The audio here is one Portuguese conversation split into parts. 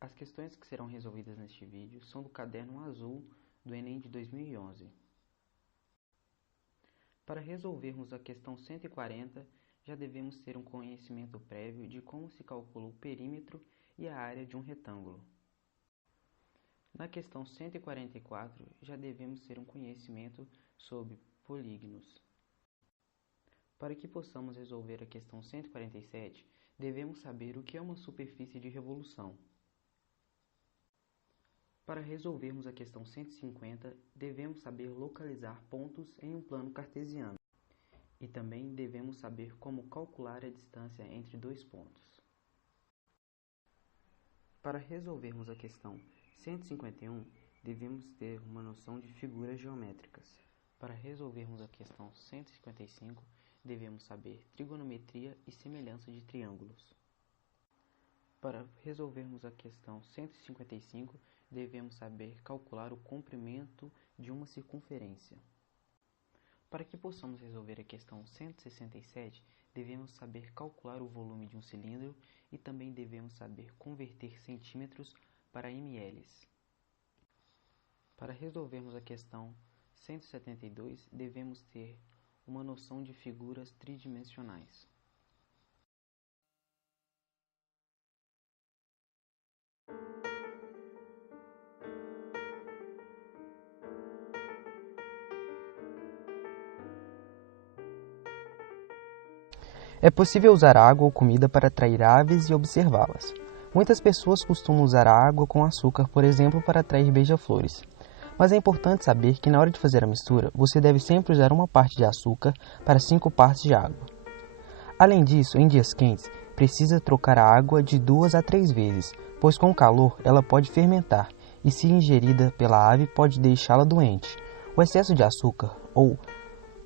As questões que serão resolvidas neste vídeo são do caderno azul do Enem de 2011. Para resolvermos a questão 140, já devemos ter um conhecimento prévio de como se calcula o perímetro e a área de um retângulo. Na questão 144, já devemos ter um conhecimento sobre polígonos. Para que possamos resolver a questão 147, devemos saber o que é uma superfície de revolução. Para resolvermos a questão 150, devemos saber localizar pontos em um plano cartesiano. E também devemos saber como calcular a distância entre dois pontos. Para resolvermos a questão 151, devemos ter uma noção de figuras geométricas. Para resolvermos a questão 155, devemos saber trigonometria e semelhança de triângulos. Para resolvermos a questão 155, devemos saber calcular o comprimento de uma circunferência. Para que possamos resolver a questão 167, devemos saber calcular o volume de um cilindro e também devemos saber converter centímetros para ml. Para resolvermos a questão 172, devemos ter uma noção de figuras tridimensionais. É possível usar água ou comida para atrair aves e observá-las. Muitas pessoas costumam usar a água com açúcar, por exemplo, para atrair beija-flores. Mas é importante saber que na hora de fazer a mistura, você deve sempre usar uma parte de açúcar para 5 partes de água. Além disso, em dias quentes, precisa trocar a água de 2 a 3 vezes, pois com o calor ela pode fermentar e, se ingerida pela ave, pode deixá-la doente. O excesso de açúcar ou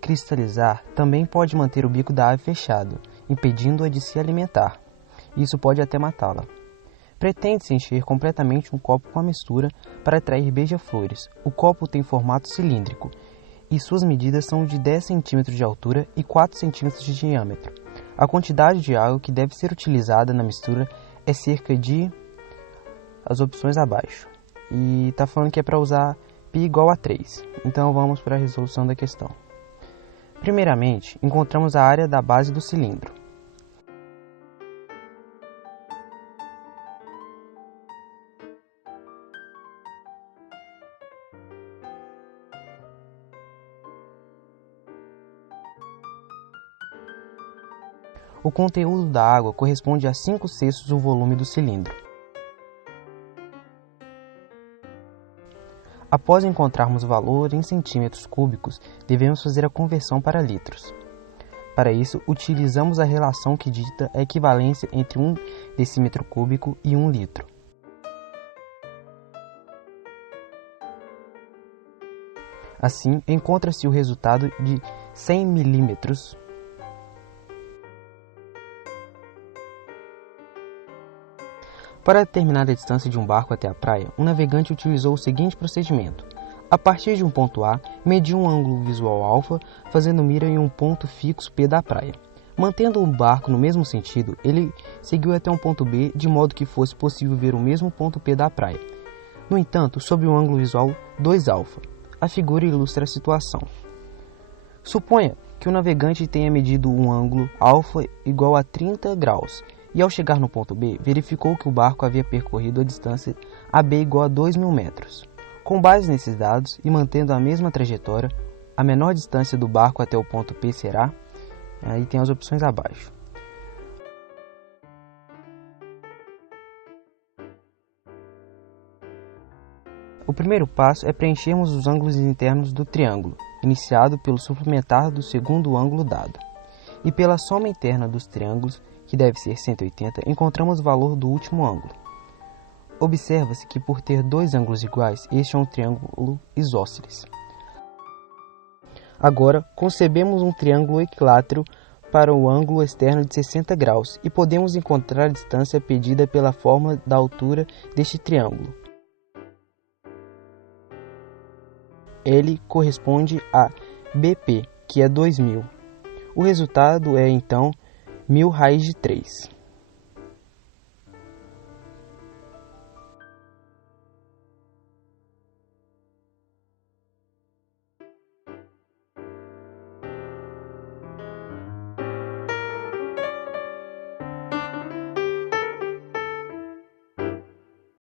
cristalizar também pode manter o bico da ave fechado, impedindo-a de se alimentar. Isso pode até matá-la. Pretende-se encher completamente um copo com a mistura para atrair beija-flores. O copo tem formato cilíndrico e suas medidas são de 10 cm de altura e 4 cm de diâmetro. A quantidade de água que deve ser utilizada na mistura é cerca de as opções abaixo. E está falando que é para usar π igual a 3. Então vamos para a resolução da questão. Primeiramente, encontramos a área da base do cilindro. O conteúdo da água corresponde a 5/6 do volume do cilindro. Após encontrarmos o valor em centímetros cúbicos, devemos fazer a conversão para litros. Para isso, utilizamos a relação que dita a equivalência entre 1 decímetro cúbico e 1 litro. Assim, encontra-se o resultado de 100 milímetros. Para determinar a distância de um barco até a praia, o navegante utilizou o seguinte procedimento. A partir de um ponto A, mediu um ângulo visual α, fazendo mira em um ponto fixo P da praia. Mantendo o barco no mesmo sentido, ele seguiu até um ponto B, de modo que fosse possível ver o mesmo ponto P da praia. No entanto, sob o ângulo visual 2α. A figura ilustra a situação. Suponha que o navegante tenha medido um ângulo α igual a 30 graus. E ao chegar no ponto B, verificou que o barco havia percorrido a distância AB igual a 2.000 metros. Com base nesses dados e mantendo a mesma trajetória, a menor distância do barco até o ponto P será... Aí tem as opções abaixo. O primeiro passo é preenchermos os ângulos internos do triângulo, iniciado pelo suplementar do segundo ângulo dado. E pela soma interna dos triângulos, que deve ser 180, encontramos o valor do último ângulo. Observa-se que por ter dois ângulos iguais, este é um triângulo isósceles. Agora, concebemos um triângulo equilátero para o ângulo externo de 60 graus e podemos encontrar a distância pedida pela fórmula da altura deste triângulo. L corresponde a BP, que é 2.000. O resultado é, então, 1.000 raiz de 3.